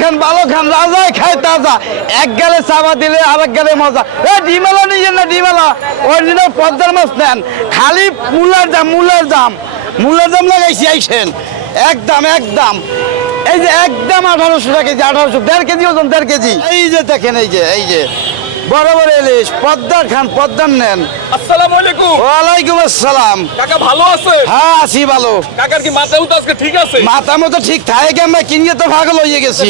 খান, ভালো খান রাজাই খায় তাজা এক গেলে চাবা দিলে আরেক গেলে মজা। এ, ডিমালা নিয়ে না, ডিমালা। অরিজিনাল পদ্মার মাছ নেন। খালি মূলার দাম মূলার দাম। মূলার দাম লাগাইছি, আইসেন। একদম একদম। এই যে একদম আঠারোশো টাকা কেজি, আঠারোশো, দেড় কেজি ওজন, দেড় কেজি। এই যে দেখেন, এই যে এই যে। বড় বড় ইলিশ পদ্মার খান পদ্মার নেন। আসসালামু আলাইকুম। ওয়ালাইকুম আসসালাম। কাকা ভালো আছে? হ্যাঁ আছি ভালো। কাকার কি মাথা উঠে আজকে ঠিক আছে? মাথা মতো ঠিক থাকে আমরা কিনিয়ে তো পাগল হয়ে গেছি।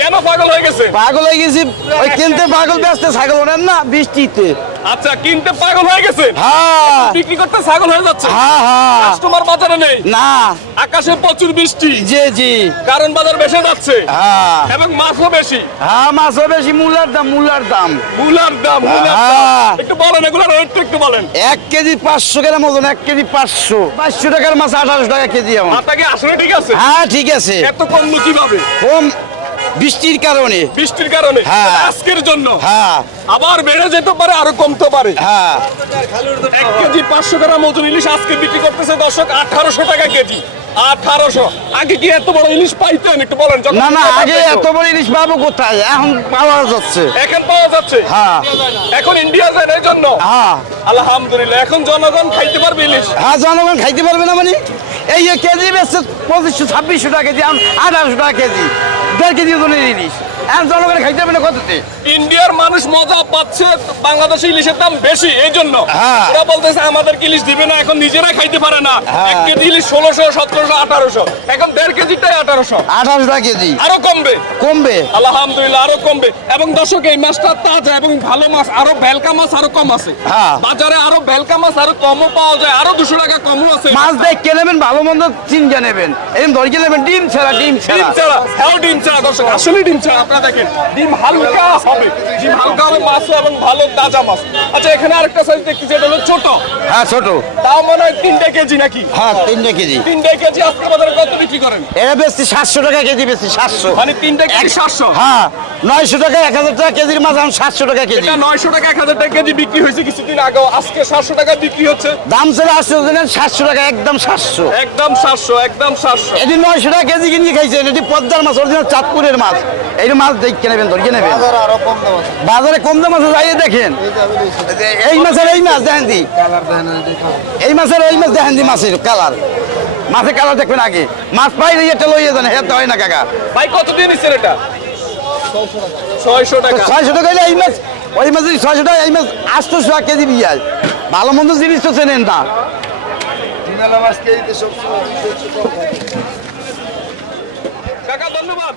কেন পাগল হয়ে গেছে? পাগল হয়ে গেছি ওই কিনতে পাগল ব্যস্ত ছাগল ওনেন না বৃষ্টিতে। আচ্ছা কিনতে পাগল হয়ে গেছে? হ্যাঁ। বিক্রি করতে ছাগল হয়ে যাচ্ছে। হ্যাঁ হ্যাঁ। কাস্টমার বাজারে নেই। না। আকাশে প্রচুর বৃষ্টি। জি জি। কারণ বাজার বেশি যাচ্ছে। হ্যাঁ। এবং মাছও বেশি। হ্যাঁ মাছও বেশি মূলার দাম মূলার দাম। মূলার দাম মূলার দাম। হ্যাঁ। একটু বলেন এগুলো রেট একটু বলেন। এক কেজি পাঁচশো গ্রাম ওজন এক কেজি পাঁচশো। পাঁচশো টাকার মাছ আঠারোশো টাকা কেজি আমার মাথা কি আসলে ঠিক আছে? হ্যাঁ ঠিক আছে। এত কমলো কীভাবে? কম বৃষ্টির কারণে। বৃষ্টির কারণে। হ্যাঁ। আজকের জন্য। হ্যাঁ। আবার বেড়ে যেতে পারে আরও কমতে পারে। হ্যাঁ। এক কেজি পাঁচশো গ্রাম ওজন ইলিশ আজকে বিক্রি করতেছে দর্শক আঠারোশো টাকা কেজি। আঠারোশো। আগে কি এত বড় ইলিশ পাইতেন একটু বলেন না না আগে এত বড় ইলিশ পাবো কোথায়? এখন পাওয়া যাচ্ছে। এখন পাওয়া যাচ্ছে? হ্যাঁ। এখন ইন্ডিয়া যায় এই জন্য হ্যাঁ। আলহামদুলিল্লাহ এখন জনগণ খাইতে পারবে ইলিশ? হ্যাঁ জনগণ খাইতে পারবে না মানে? এই যে কেজি বেচছে পঁচিশশো ছাব্বিশশো টাকা কেজি আঠারোশো টাকা কেজি। দেড় কেজি ওজনের ইলিশ এখন জনগণের খাইতে হবে না কততে? ইন্ডিয়ার মানুষ মজা পাচ্ছে বাংলাদেশে ইলিশের দাম বেশি এই জন্য। হ্যাঁ। ওরা বলতেছে আমাদের ইলিশ দিবে না এখন নিজেরাই খাইতে পারে না। হ্যাঁ। এক কেজি ইলিশ ষোলোশো সতেরোশো আঠারোশো। এখন দেড় কেজিটাই আঠারোশো। আঠারোশো টাকা কেজি। আরও কমবে। কমবে? আলহামদুলিল্লাহ আরও কমবে। এবং দর্শক এই মাছটা তাজা এবং ভালো মাছ আরও ভেলকা মাছ আরও কম আছে। হ্যাঁ। বাজারে আরও ভেলকা মাছ আরও কমও পাওয়া যায় আরও দুশো টাকা কমও আছে। মাছ দেখে নেবেন? ভালো মন্দ চিনকে নেবেন? এরকম ধরকে নেবেন ডিম ছাড়া ডিম ছাড়া। ডিম ছাড়া ছাড়া। হ্যাঁ ডিম ছাড়া। দর্শক আসলে ডিম ছাড়া আপনারা দেখেন ডিম হালকা হবে। হালকা হবে মাছ এবং ভালো তাজা মাছ। আচ্ছা এখানে আরেকটা সাইজ দেখতেছি এটা হলো ছোট। হ্যাঁ ছোট। তাও মনে হয় তিনটে কেজি নাকি? হ্যাঁ তিনটে কেজি। তিনটে কেজি আজকে বাজারে কত বিক্রি করেন? এটা বেশি সাতশো টাকা কেজি বেশি সাতশো। মানে তিনটে কেজি সাতশো? হ্যাঁ নয়শো টাকা এক হাজার টাকা কেজির মাছ এখন সাতশো টাকা কেজি। এটা নয়শো টাকা এক হাজার টাকা কেজি বিক্রি হয়েছে কিছুদিন আগেও। আজকে সাতশো টাকা বিক্রি হচ্ছে। দাম ছিল আটশো সাতশো টাকা একদম সাতশো। একদম সাতশো একদম সাতশো। এটি নয়শো টাকা কেজি কিনে খাইছেন এটি পদ্মার মাছ অরিজিনাল চাঁদপুরের মাছ। এই মাছ দেখে নেবেন ধরিয়ে নেবেন। বাজারে কম দাম আছে যাইয়ে দেখেন। এই মাছের এই মাছ দেখেন দি। এই মাছের এই মাছ দেখেন দি মাছের কালার। মাছের কালার দেখবেন আগে। মাছ পাইলে এটা লইয়ে যান হেতে হয় না কাকা। ভাই কত দিয়ে নিচ্ছেন এটা? ছয়শো টাকা। ছয়শো টাকা এই মাছ ওই মাছ ছয়শো টাকা এই মাছ আটশোশো টাকা কেজি বিয়াল। ভালো মন্দ জিনিস তো চেনেন না কাকা ধন্যবাদ।